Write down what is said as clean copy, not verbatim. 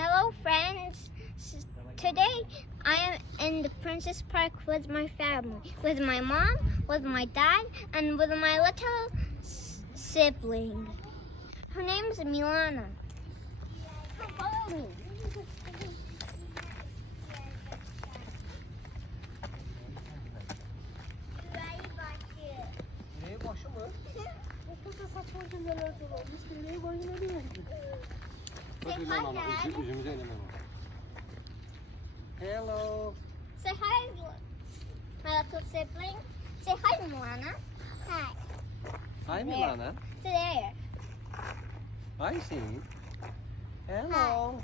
Hello, friends. Today I am in the Princess Park with my family, with my mom, with my dad, and with my little sibling. Her name is Milana. Follow me. Neye başı mı? Okulda saçma cümleler dolanmış. Neye başına değil mi? Say hi, Dad. Yüzümüze eleme var. Hello. Say hi, my little sibling. Say hi, Milana. Hi. Hi Milana. There. Hi Shane. Hello.